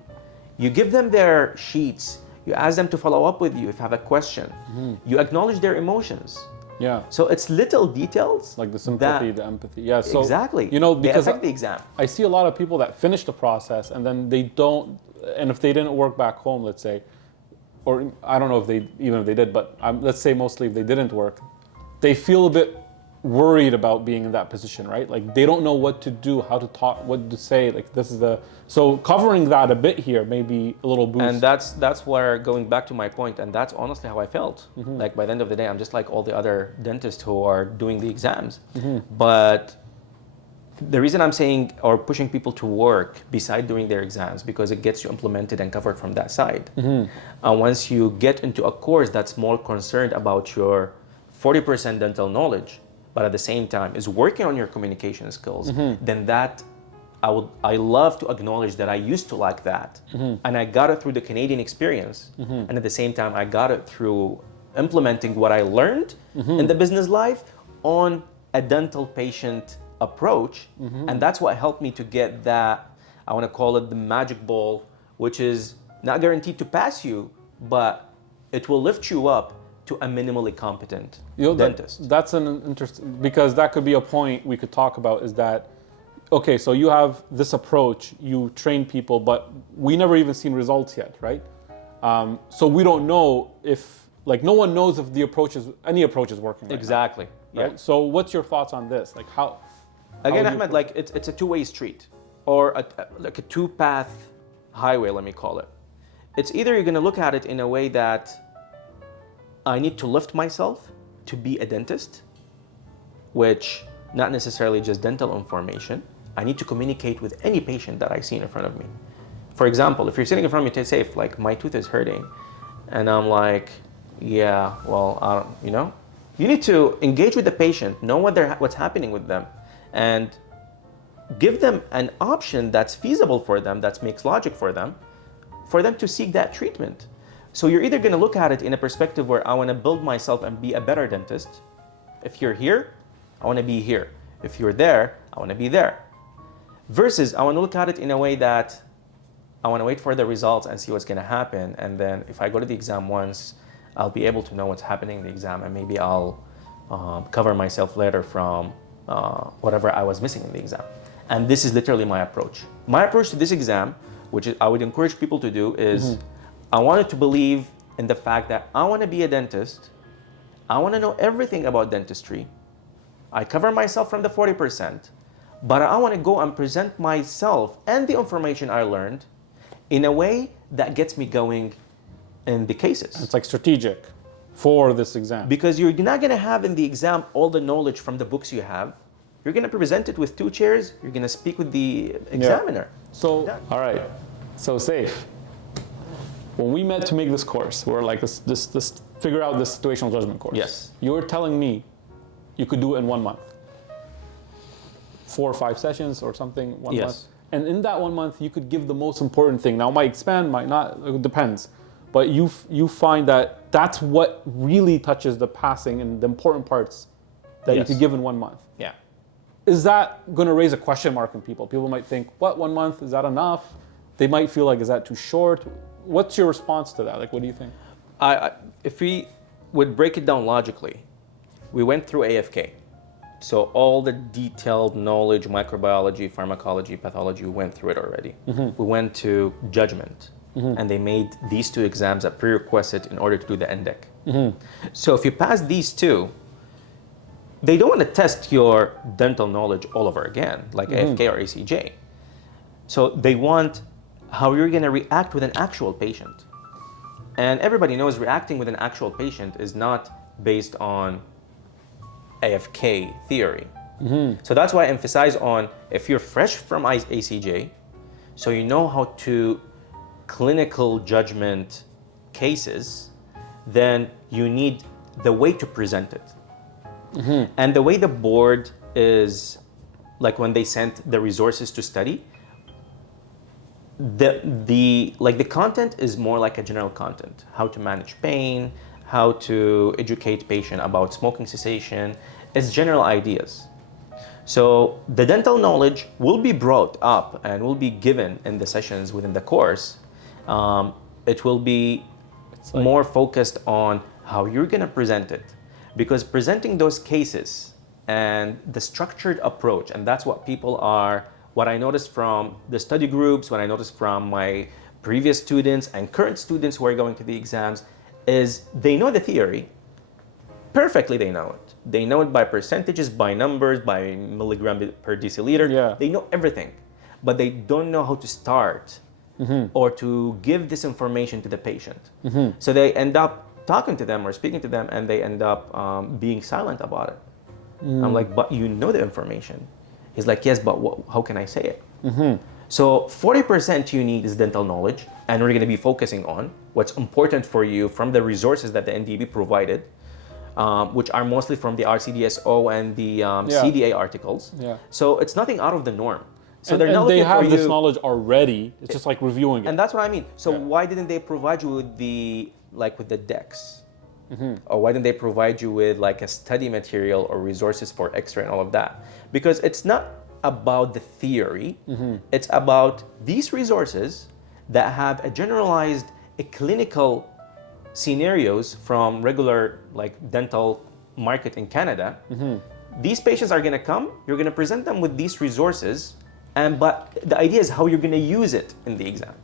You give them their sheets. You ask them to follow up with you if you have a question. You acknowledge their emotions. Yeah. So it's little details. Like the sympathy, the empathy. Yeah. So, exactly. You know, they because affect the exam. I see a lot of people that finish the process and then they don't, and if they didn't work back home, let's say, or I don't know if they, even if they did, but let's say mostly if they didn't work, they feel a bit worried about being in that position, right? Like they don't know what to do, how to talk, what to say. Like this is so covering that a bit here may be a little boost. And that's where, going back to my point, and that's honestly how I felt. Like by the end of the day, I'm just like all the other dentists who are doing the exams. But the reason I'm saying or pushing people to work beside doing their exams, because it gets you implemented and covered from that side. And once you get into a course that's more concerned about your 40% dental knowledge, but at the same time is working on your communication skills, then that I love to acknowledge that I used to like that. And I got it through the Canadian experience. And at the same time, I got it through implementing what I learned in the business life on a dental patient approach. And that's what helped me to get that, I want to call it the magic ball, which is not guaranteed to pass you, but it will lift you up to a minimally competent dentist. That's an interesting, because that could be a point we could talk about, is that, okay, so you have this approach, you train people, but we never even seen results yet, right? So we don't know if, like no one knows if any approach is working right exactly. now, right? So what's your thoughts on this? Like how? Again, Ahmed, like it's a two-way street, or like a two-path highway, let me call it. It's either you're gonna look at it in a way that I need to lift myself to be a dentist, which not necessarily just dental information. I need to communicate with any patient that I see in front of me. For example, if you're sitting in front of me, Saif, like my tooth is hurting, and I'm like, yeah, well, I don't, you know, you need to engage with the patient, know what's happening with them, and give them an option that's feasible for them, that makes logic for them to seek that treatment. So you're either going to look at it in a perspective where I want to build myself and be a better dentist. If you're here, I want to be here. If you're there, I want to be there. Versus I want to look at it in a way that I want to wait for the results and see what's going to happen. And then if I go to the exam once, I'll be able to know what's happening in the exam, and maybe I'll cover myself later from whatever I was missing in the exam. And this is literally my approach. My approach to this exam, which I would encourage people to do, is I wanted to believe in the fact that I want to be a dentist. I want to know everything about dentistry. I cover myself from the 40%, but I want to go and present myself and the information I learned in a way that gets me going in the cases. It's like strategic for this exam. Because you're not going to have in the exam all the knowledge from the books you have. You're going to present it with 2 chairs. You're going to speak with the examiner. So, all right. So Saif, when we met to make this course, we're like this figure out this situational judgment course. Yes. You were telling me you could do it in 1 month. 4 or 5 sessions or something, 1 month. And in that 1 month, you could give the most important thing. Now, it might expand, might not, it depends. But you find that that's what really touches the passing and the important parts that you could give in 1 month. Yeah. Is that going to raise a question mark in people? People might think, what, 1 month, is that enough? They might feel like, is that too short? What's your response to that? Like, what do you think? If we would break it down logically, we went through AFK. So all the detailed knowledge, microbiology, pharmacology, pathology, we went through it already. We went to judgment, and they made these 2 exams a prerequisite in order to do the NDECC. So if you pass these 2, they don't want to test your dental knowledge all over again, like AFK or ACJ. So they want how you're going to react with an actual patient. And everybody knows reacting with an actual patient is not based on AFK theory. So that's why I emphasize on, if you're fresh from ACJ, so you know how to clinical judgment cases, then you need the way to present it. And the way the board is, like when they sent the resources to study, the content is more like a general content. How to manage pain, how to educate patient about smoking cessation. It's general ideas. So the dental knowledge will be brought up and will be given in the sessions within the course. It will be more focused on how you're going to present it. Because presenting those cases and the structured approach, and that's what people are, what I noticed from the study groups, what I noticed from my previous students and current students who are going to the exams, is they know the theory perfectly. They know it. They know it by percentages, by numbers, by milligram per deciliter. They know everything, but they don't know how to start or to give this information to the patient. So they end up talking to them or speaking to them, and they end up being silent about it. I'm like, but you know the information. He's like, yes, but how can I say it? So 40% you need is dental knowledge, and we're going to be focusing on what's important for you from the resources that the NDEB provided, which are mostly from the RCDSO and the CDA articles. So it's nothing out of the norm. So and they have this knowledge already. It's just like reviewing it. And that's what I mean. So why didn't they provide you with the decks? Or why didn't they provide you with like a study material or resources for X-ray and all of that? Because it's not about the theory. It's about these resources that have a generalized clinical scenarios from regular like dental market in Canada. These patients are going to come. You're going to present them with these resources, but the idea is how you're going to use it in the exam.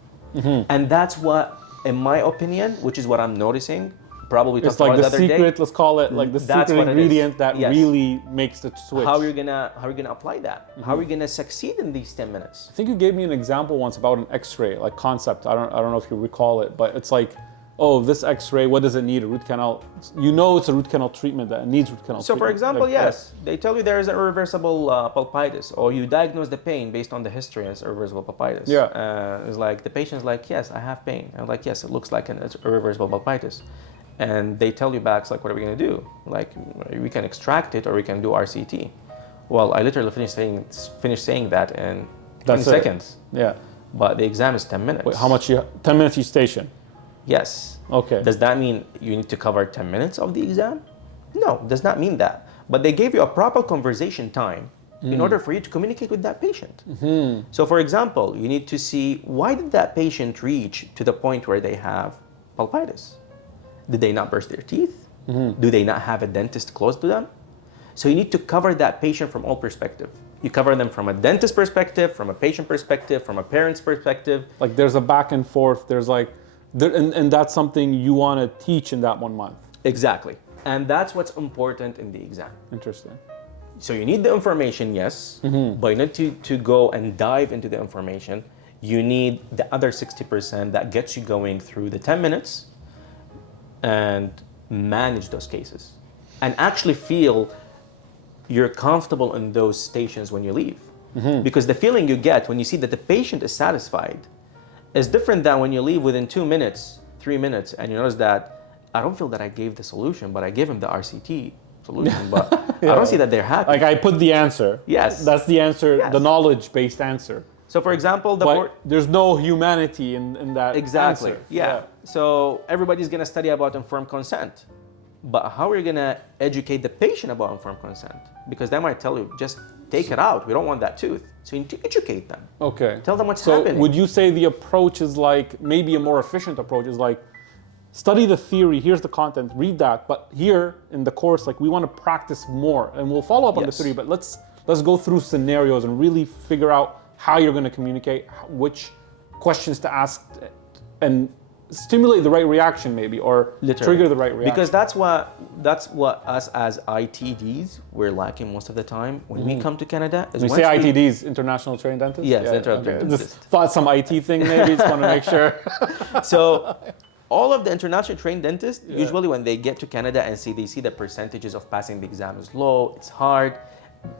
And that's what, in my opinion, which is what I'm noticing, probably it's like the secret, let's call it, like the secret ingredient that really makes the switch. How you're gonna apply that? How are you gonna succeed in these 10 minutes? I think you gave me an example once about an X-ray, like concept. I don't know if you recall it, but it's like, oh, this X-ray, what does it need? A root canal. You know it's a root canal treatment that it needs root canal treatment. So for example, like, yes, they tell you there is an irreversible pulpitis, or you diagnose the pain based on the history as irreversible pulpitis. It's like the patient's like, yes, I have pain. I'm like, yes, it looks like an irreversible pulpitis. And they tell you back, it's like, what are we going to do? Like, we can extract it or we can do RCT. Well, I literally finished saying that in 20 seconds. But the exam is 10 minutes. Wait, how much 10 minutes each station? Yes. Okay. Does that mean you need to cover 10 minutes of the exam? No, does not mean that. But they gave you a proper conversation time in order for you to communicate with that patient. So for example, you need to see, why did that patient reach to the point where they have pulpitis? Did they not brush their teeth? Do they not have a dentist close to them? So you need to cover that patient from all perspectives. You cover them from a dentist perspective, from a patient perspective, from a parent's perspective. Like there's a back and forth. There's like, and that's something you want to teach in that 1 month. Exactly. And that's what's important in the exam. Interesting. So you need the information, yes, but you need to go and dive into the information. You need the other 60% that gets you going through the 10 minutes and manage those cases and actually feel you're comfortable in those stations when you leave. Because the feeling you get when you see that the patient is satisfied is different than when you leave within 2 minutes, 3 minutes, and you notice that I don't feel that I gave the solution, but I gave him the RCT solution, but I don't see that they're happy. Like I put the answer. Yes. That's the answer, Yes. the knowledge-based answer. So for example, But there's no humanity in that exactly. answer. Yeah. So everybody's going to study about informed consent. But how are you going to educate the patient about informed consent? Because they might tell you, just take it out. We don't want that tooth. So you need to educate them. Okay. Tell them what's so happening. Would you say the approach is like, maybe a more efficient approach is like, study the theory, here's the content, read that. But here in the course, like we want to practice more. And we'll follow up on the Yes. theory, but let's go through scenarios and really figure out how you're going to communicate, which questions to ask, and stimulate the right reaction maybe, or trigger the right reaction. Because that's what us as ITDs we're lacking most of the time when we come to Canada. Is you say ITDs, International Trained Dentists? Yes, International Trained Just Dentists. thought some IT thing maybe, just want to make sure. So all of the international trained dentists, usually when they get to Canada and they see the percentages of passing the exam is low, it's hard,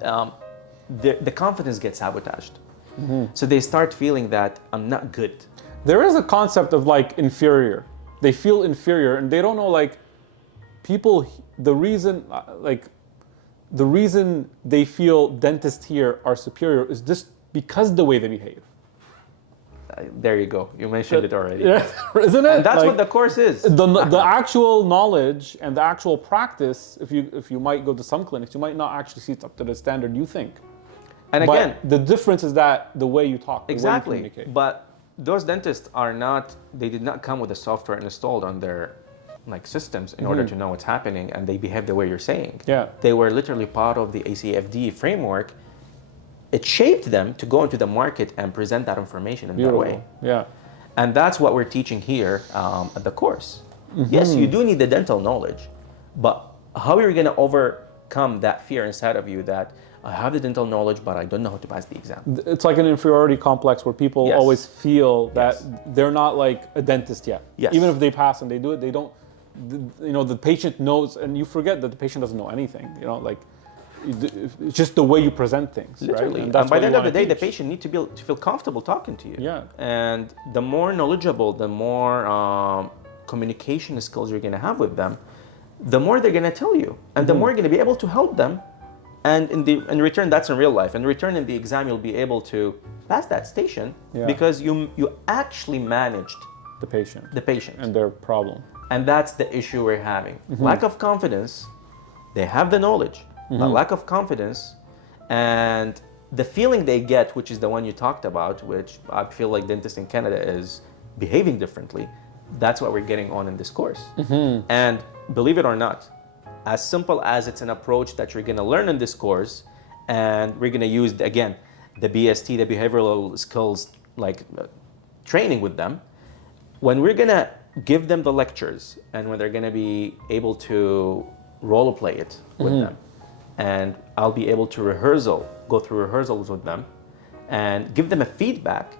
the confidence gets sabotaged. So they start feeling that I'm not good. There is a concept of like inferior. They feel inferior and they don't know like people, the reason they feel dentists here are superior is just because the way they behave. There you go. You mentioned it already. Yeah, isn't it? And that's like, what the course is. The actual knowledge and the actual practice, if you might go to some clinics, you might not actually see it up to the standard you think. And again, but the difference is that the way you talk, exactly. the way you communicate. But those dentists they did not come with the software installed on their like systems in order to know what's happening, and they behave the way you're saying. Yeah. They were literally part of the ACFD framework. It shaped them to go into the market and present that information in that way. Yeah. And that's what we're teaching here at the course. Yes, you do need the dental knowledge, but how are you going to overcome that fear inside of you that I have the dental knowledge, but I don't know how to pass the exam? It's like an inferiority complex where people always feel that they're not like a dentist yet. Yes. Even if they pass and they do it, they don't, the patient knows, and you forget that the patient doesn't know anything, like it's just the way you present things. Literally. Right? And by the end of the day, the patient needs to feel comfortable talking to you. Yeah. And the more knowledgeable, the more communication skills you're going to have with them, the more they're going to tell you, and the more you're going to be able to help them. And in return, that's in real life. In return, in the exam, you'll be able to pass that station because you actually managed the patient and their problem. And that's the issue we're having. Lack of confidence. They have the knowledge, but lack of confidence, and the feeling they get, which is the one you talked about, which I feel like dentists in Canada is behaving differently. That's what we're getting on in this course. And believe it or not, as simple as it's an approach that you're going to learn in this course, and we're going to use, again, the BST, the behavioral skills training with them, when we're going to give them the lectures and when they're going to be able to role play it with them, and I'll be able to go through rehearsals with them and give them a feedback,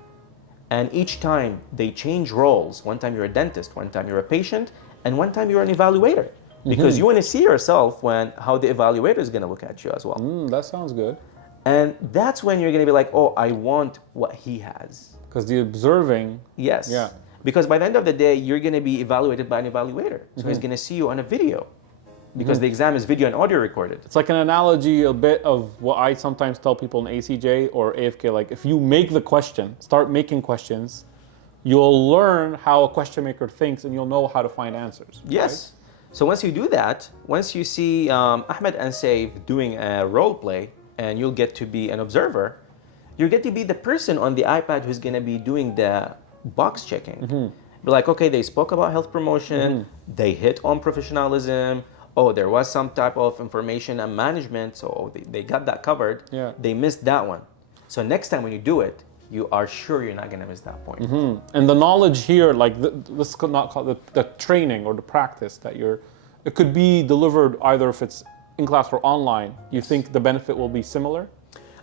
and each time they change roles. One time you're a dentist, one time you're a patient, and one time you're an evaluator. Because you want to see yourself how the evaluator is going to look at you as well. That sounds good. And that's when you're going to be like, oh, I want what he has. Because the observing. Yes. Yeah. Because by the end of the day, you're going to be evaluated by an evaluator. So he's going to see you on a video. Because the exam is video and audio recorded. It's like an analogy a bit of what I sometimes tell people in ACJ or AFK. Like if you make the question, start making questions, you'll learn how a question maker thinks and you'll know how to find answers. Yes. Right? So once you do that, once you see Ahmad and Saif doing a role play, and you'll get to be an observer, you get to be the person on the iPad who's going to be doing the box checking. Be like, okay, they spoke about health promotion, they hit on professionalism, oh, there was some type of information and management, so they got that covered. Yeah. They missed that one. So next time when you do it, you are sure you're not going to miss that point. And the knowledge here, let's not call it the training or the practice that it could be delivered either if it's in class or online. You think the benefit will be similar?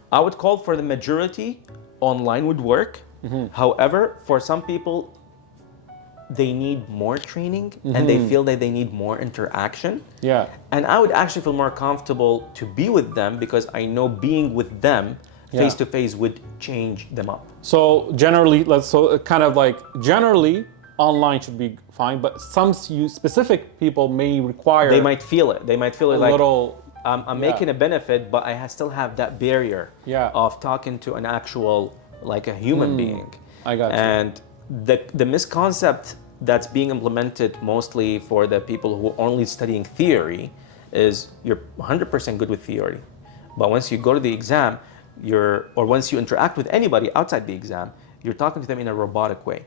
I would call for the majority online would work. However, for some people, they need more training and they feel that they need more interaction. Yeah. And I would actually feel more comfortable to be with them because I know being with them face to face would change them up. So generally, generally online should be fine, but some specific people may require. They might feel it. They might feel it a like little. I'm making a benefit, but I still have that barrier of talking to an actual, like a human being. I got you. And the misconcept that's being implemented mostly for the people who are only studying theory is you're 100% good with theory. But once you go to the exam, or once you interact with anybody outside the exam, you're talking to them in a robotic way.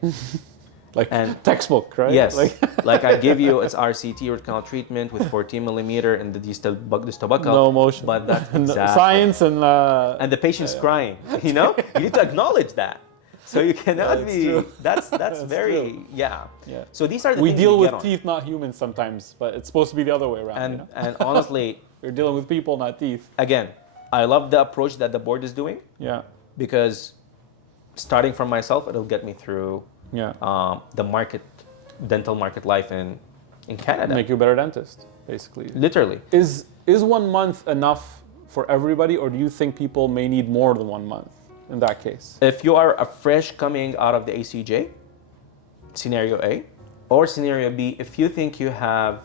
Like textbook, right? Yes. Like I give you, it's RCT, root canal treatment with 14 millimeter in the distal buccal. No motion. But that's exactly. Science and the patient's crying, you know? You need to acknowledge that. So you cannot be, true. That's very, true. Yeah. Yeah. So these are the we things deal we with get teeth, not humans sometimes, but it's supposed to be the other way around. on. You know? And honestly, you're dealing with people, not teeth. again, I love the approach that the board is doing. Yeah. Because starting from myself, it'll get me through the dental market life in Canada. Make you a better dentist, basically. Literally. Is 1 month enough for everybody, or do you think people may need more than 1 month in that case? If you are a fresh coming out of the ACJ, scenario A, or scenario B, if you think you have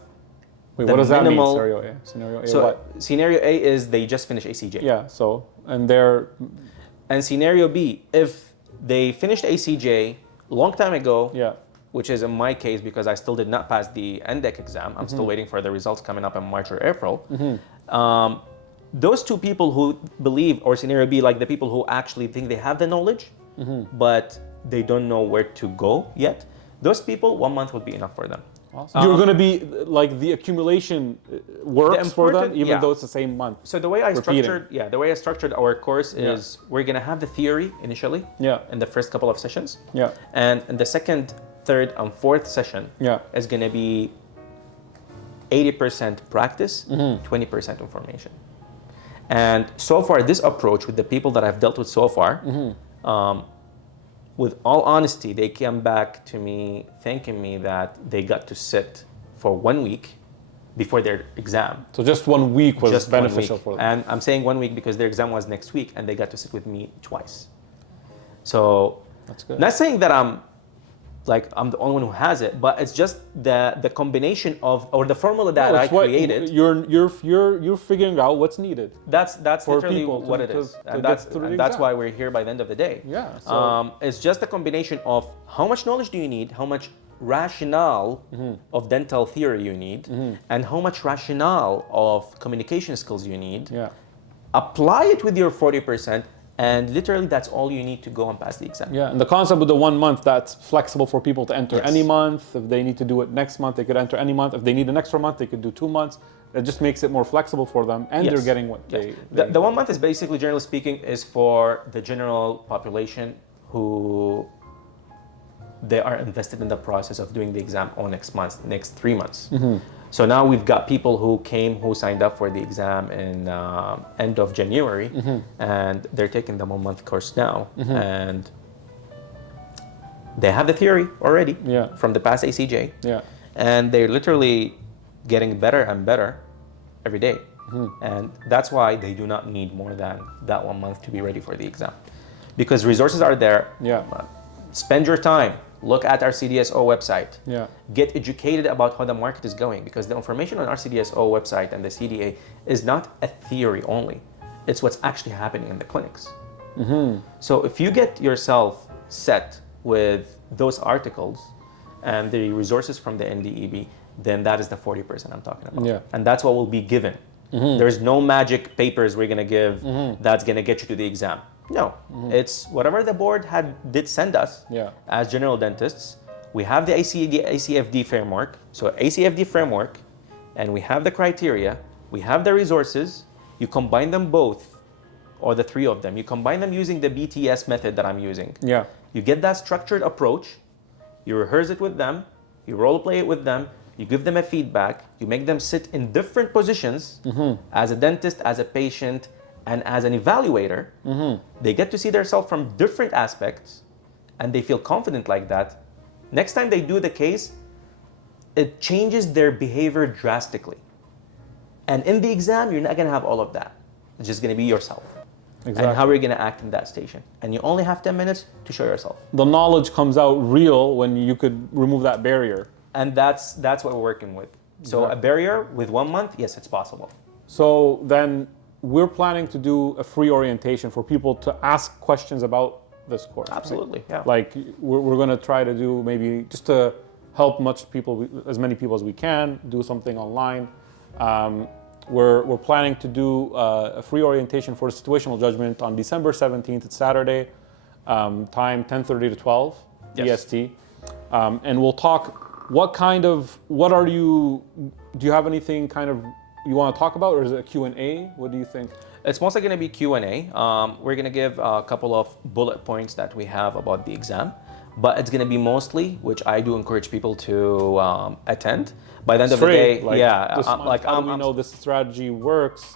Wait, what does that mean, scenario A? Scenario A, so what? Scenario A is they just finished ACJ. Yeah, so, and scenario B, if they finished ACJ long time ago, which is in my case because I still did not pass the NDECC exam, I'm still waiting for the results coming up in March or April. Those two people who believe, or scenario B, like the people who actually think they have the knowledge, but they don't know where to go yet, those people, 1 month would be enough for them. Awesome. You're going to be like the accumulation works for them, even though it's the same month. So the way I structured our course is we're going to have the theory initially in the first couple of sessions. And in the second, third, and fourth session is going to be 80% practice, 20% information. And so far, this approach with the people that I've dealt with so far, with all honesty, they came back to me thanking me that they got to sit for 1 week before their exam. So just 1 week was beneficial for them. And I'm saying 1 week because their exam was next week and they got to sit with me twice. So that's good. Not saying that I'm the only one who has it, but it's just the combination of, or the formula that I created. You're figuring out what's needed. That's literally what it is, and that's why we're here by the end of the day. Yeah. So it's just a combination of how much knowledge do you need, how much rationale of dental theory you need, and how much rationale of communication skills you need. Yeah. Apply it with your 40%. And literally, that's all you need to go and pass the exam. Yeah, and the concept with the 1 month, that's flexible for people to enter any month. If they need to do it next month, they could enter any month. If they need an extra month, they could do 2 months. It just makes it more flexible for them, and they're getting what they The 1 month is basically, generally speaking, is for the general population who they are invested in the process of doing the exam on next 3 months. So now we've got people who signed up for the exam in end of January, and they're taking the 1 month course now, and they have the theory already from the past ACJ, and they're literally getting better and better every day, and that's why they do not need more than that 1 month to be ready for the exam, because resources are there. Spend your time. Look at our CDSO website. Get educated about how the market is going, because the information on our CDSO website and the CDA is not a theory only. It's what's actually happening in the clinics. So if you get yourself set with those articles and the resources from the NDEB, then that is the 40% I'm talking about. And that's what will be given. There's no magic papers we're going to give that's going to get you to the exam. No, it's whatever the board did send us as general dentists. We have the ACFD framework. So ACFD framework, and we have the criteria, we have the resources. You combine them both, or the three of them. You combine them using the BTS method that I'm using. You get that structured approach, you rehearse it with them, you role play it with them, you give them a feedback, you make them sit in different positions as a dentist, as a patient, and as an evaluator. They get to see themselves from different aspects, and they feel confident like that. Next time they do the case, it changes their behavior drastically. And in the exam, you're not going to have all of that. It's just going to be yourself. Exactly. And how are you going to act in that station. And you only have 10 minutes to show yourself. The knowledge comes out real when you could remove that barrier. And that's what we're working with. So a barrier with 1 month, yes, it's possible. So then we're planning to do a free orientation for people to ask questions about this course. Absolutely, right? yeah. Like we're going to try to do maybe just to help as many people as we can, do something online. We're planning to do a free orientation for situational judgment on December 17th. It's Saturday, time 10:30 to 12 EST. And we'll talk do you have anything kind of you want to talk about, or is it a Q&A? What do you think? It's mostly going to be Q&A. We're going to give a couple of bullet points that we have about the exam, but it's going to be mostly, which I do encourage people to attend. By the end of the day, how do we know this strategy works,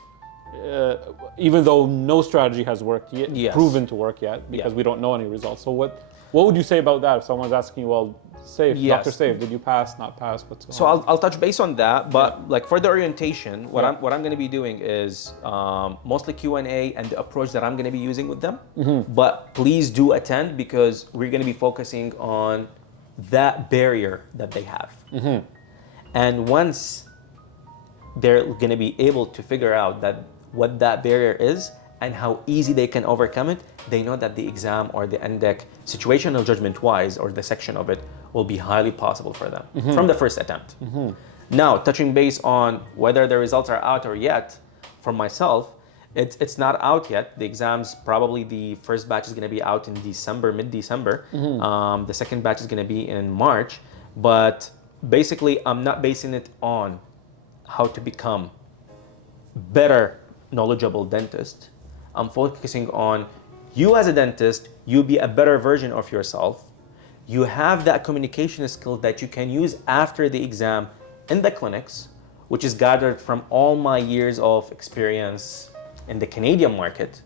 even though no strategy has worked yet, proven to work yet, because we don't know any results. So what would you say about that if someone's asking you, well, Saif, Dr. Saif, did you pass, not pass? What's going on? So I'll touch base on that, but like for the orientation, what I'm going to be doing is mostly Q&A and the approach that I'm going to be using with them. But please do attend, because we're going to be focusing on that barrier that they have. And once they're going to be able to figure out what that barrier is and how easy they can overcome it, they know that the exam or the NDECC situational judgment wise, or the section of it, will be highly possible for them from the first attempt. Now, touching base on whether the results are out or yet, for myself, it's not out yet. The exams, probably the first batch is going to be out in December, mid-December. The second batch is going to be in March. But basically, I'm not basing it on how to become better, knowledgeable dentist. I'm focusing on you as a dentist, you be a better version of yourself. You have that communication skill that you can use after the exam in the clinics, which is gathered from all my years of experience in the Canadian market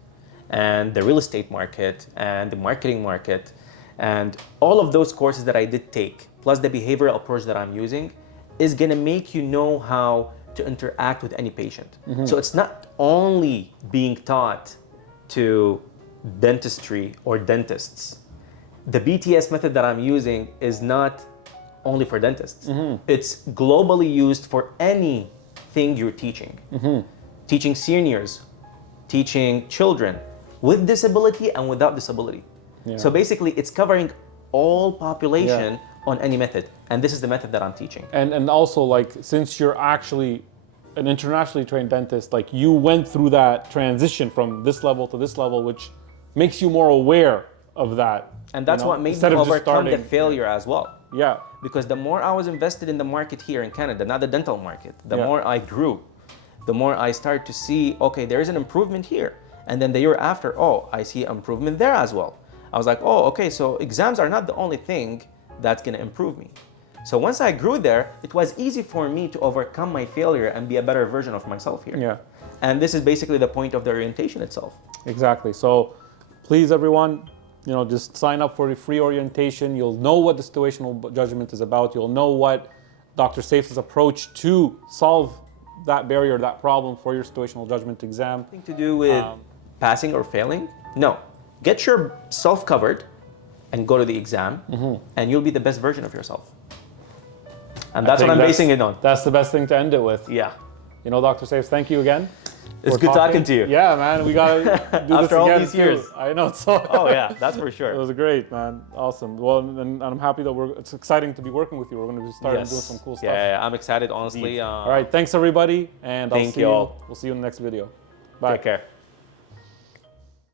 and the real estate market and the marketing market, and all of those courses that I did take, plus the behavioral approach that I'm using, is gonna make you know how to interact with any patient. So it's not only being taught to dentistry or dentists. The BTS method that I'm using is not only for dentists. It's globally used for anything you're teaching. Teaching seniors, teaching children with disability and without disability. So basically, it's covering all population on any method. And this is the method that I'm teaching. And also, like, since you're actually an internationally trained dentist, like, you went through that transition from this level to this level, which makes you more aware of that. And that's what made me overcome the failure as well. Because the more I was invested in the market here in Canada, not the dental market, the more I grew, the more I started to see, okay, there is an improvement here. And then the year after, oh, I see improvement there as well. I was like, oh, okay, so exams are not the only thing that's gonna improve me. So once I grew there, it was easy for me to overcome my failure and be a better version of myself here. And this is basically the point of the orientation itself. Exactly. So please, everyone, just sign up for the free orientation. You'll know what the situational judgment is about. You'll know what Dr. Saif's approach to solve that barrier, that problem for your situational judgment exam. Nothing to do with passing or failing. No. Get yourself covered and go to the exam, and you'll be the best version of yourself. And that's what I'm basing it on. That's the best thing to end it with. Dr. Saif, thank you again. It's good talking to you. Yeah, man, we gotta do this after all again these years. I know. So. Oh yeah, that's for sure. It was great, man. Awesome. Well, and I'm happy that it's exciting to be working with you. We're going to start doing some cool stuff. Yeah, I'm excited, honestly. All right, thanks everybody, and Thank you all. We'll see you in the next video. Bye. Take care.